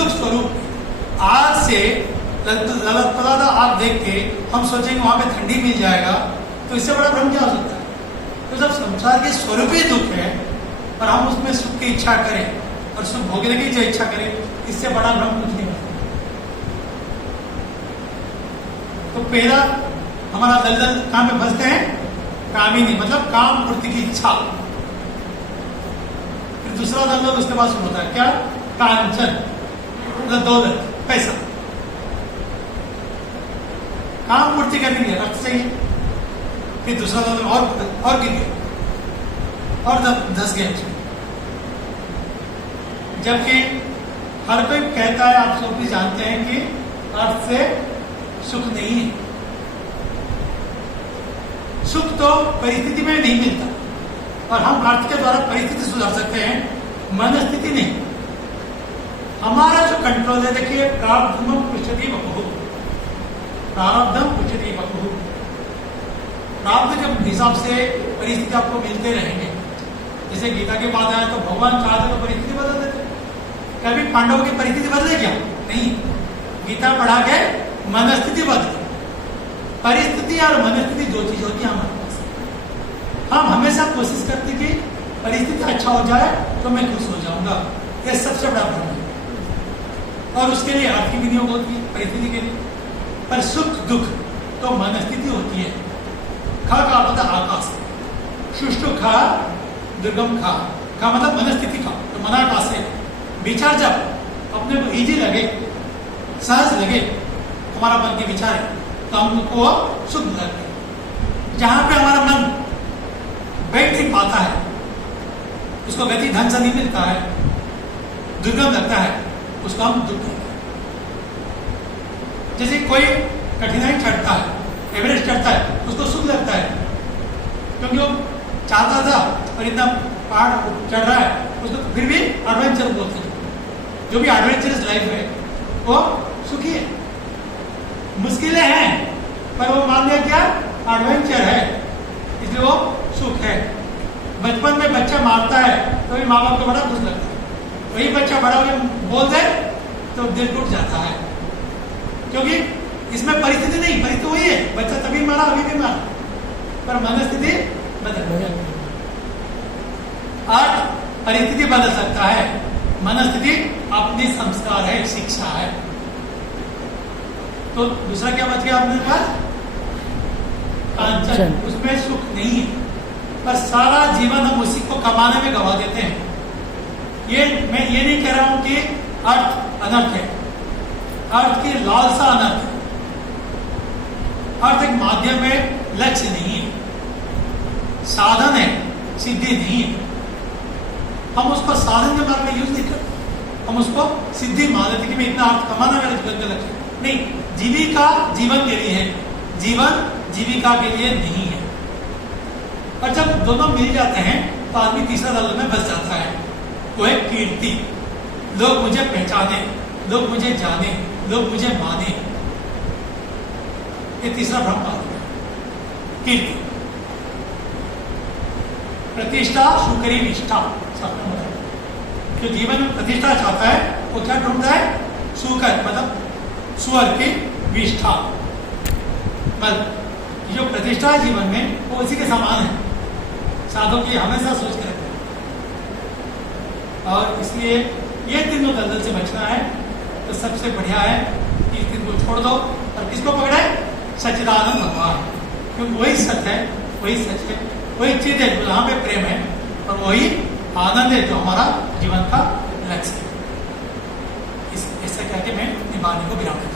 दुख स्वरूप आग से ललकता आग देख के हम सोचेंगे वहां पे ठंडी मिल जाएगा, तो इससे बड़ा भ्रम क्या हो सकता है? तो जब संसार के स्वरूप ही दुख है और हम उसमें सुख की इच्छा करें और सुख भोगने की जो इच्छा करें, इससे बड़ा भ्रम कुछ नहीं हो सकता। तो पहला हमारा दलदल कहां पे फंसते हैं? कामिनी, मतलब काम पूर्ति की इच्छा। फिर दूसरा दलदल उसके बाद शुरू होता है, क्या? कांचन, मतलब दौलत, पैसा। काम पूर्ति करने के लिए अर्थ चाहिए। फिर दूसरा दलदल और गिर गया और धस गया उसमें। जबकि हर कोई कहता है, आप सब भी जानते हैं कि अर्थ से सुख नहीं है। सुख तो परिस्थिति में नहीं मिलता और हम अर्थ के द्वारा परिस्थिति सुधार सकते हैं, मनस्थिति नहीं। हमारा जो कंट्रोल है, देखिए, प्रारब्धम पृच्छति बभुः, प्रारब्धम पृच्छति बभुः। प्रारब्ध के हिसाब से परिस्थिति आपको मिलते रहेंगे। जैसे गीता के बाद आया तो भगवान चाहते तो परिस्थिति बदल देते। कभी पांडवों की परिस्थिति बदले क्या? नहीं। गीता पढ़ा के मनस्थिति बदले। परिस्थिति और मनस्थिति दो चीज होती है हमारे पास। हम हमेशा कोशिश करते कि परिस्थिति अच्छा हो जाए तो मैं खुश हो जाऊंगा। यह सबसे बड़ा भ्रम है और उसके लिए अर्थ की विनियोग होती है परिस्थिति के लिए। पर सुख दुख तो मनस्थिति होती है। खा का मतलब आकाश, शुष्टु खा, दुर्गम खा। खा मतलब मनस्थिति का, तो मनाकाश है। विचार जब अपने को इजी लगे, सहज लगे, हमारा मन के विचार है, तो हमको सुख लगता है। जहां पे हमारा मन बैठ नहीं पाता है, उसको गति ढंग से नहीं मिलता है, दुर्गम लगता है, उसको हम दुख कहते हैं। जैसे कोई कठिनाई चढ़ता है, एवरेस्ट चढ़ता है, उसको सुख लगता है क्योंकि वो चाहता था और इतना पहाड़ चढ़ रहा है, उसको फिर भी एडवेंचर बोलते हैं। जो भी एडवेंचरस लाइफ है वो सुखी है। मुश्किलें हैं पर वो मान लिया क्या? एडवेंचर है, इसलिए वो सुख है। बचपन में बच्चा मारता है तो भी माँ बाप को बड़ा खुश लगता है। वही बच्चा बड़ा होकर बोल दे तो दिल टूट जाता है, क्योंकि इसमें परिस्थिति नहीं, परिस्थिति वही है, बच्चा तभी मारा अभी भी मारा, पर मनस्थिति बदल। अर्थ परिस्थिति बदल सकता है, मनस्थिति अपनी संस्कार है, शिक्षा है। तो दूसरा क्या बच गया अपने पास? कांचन, उसमें सुख नहीं है, पर सारा जीवन हम उसी को कमाने में गवा देते हैं। ये मैं ये नहीं कह रहा हूं कि अर्थ अनर्थ है, अर्थ की लालसा अनर्थ है। अर्थ एक माध्यम है, लक्ष्य नहीं है, साधन है, सिद्धि नहीं है। हम उसको साधन के मार्ग में यूज नहीं करते, हम उसको सिद्धि मान लेते कि मैं इतना अर्थ कमाना मेरा जीवन का लक्ष्य नहीं। जीविका जीवन के लिए है, जीवन जीविका के लिए नहीं है। और जब दोनों मिल जाते हैं तो आदमी तीसरा दल में बस जाता है, वो है कीर्ति। लोग मुझे पहचाने, लोग मुझे जाने, लोग मुझे माने। ये तीसरा भ्रम आ गया, कीर्ति, प्रतिष्ठा, सुकरी निष्ठा। जो जीवन में प्रतिष्ठा चाहता है वो क्या ढूंढता है? सुकर, मतलब स्वर की विष्ठा। मतलब जो प्रतिष्ठा है जीवन में वो उसी के समान है। साधु की हमेशा सोच कर रखते हैं। और इसलिए ये तीनों दलदल से बचना है तो सबसे बढ़िया है कि इस दिन को छोड़ दो और किसको पकड़े? सच्चिदानंद भगवान। क्योंकि वही सत्य है, वही सच है, वही चीज है जहाँ पे प्रेम है और वही आनंद है जो हमारा जीवन का लक्ष्य है। ऐसा कहकर मैं अपनी वाणी को विराम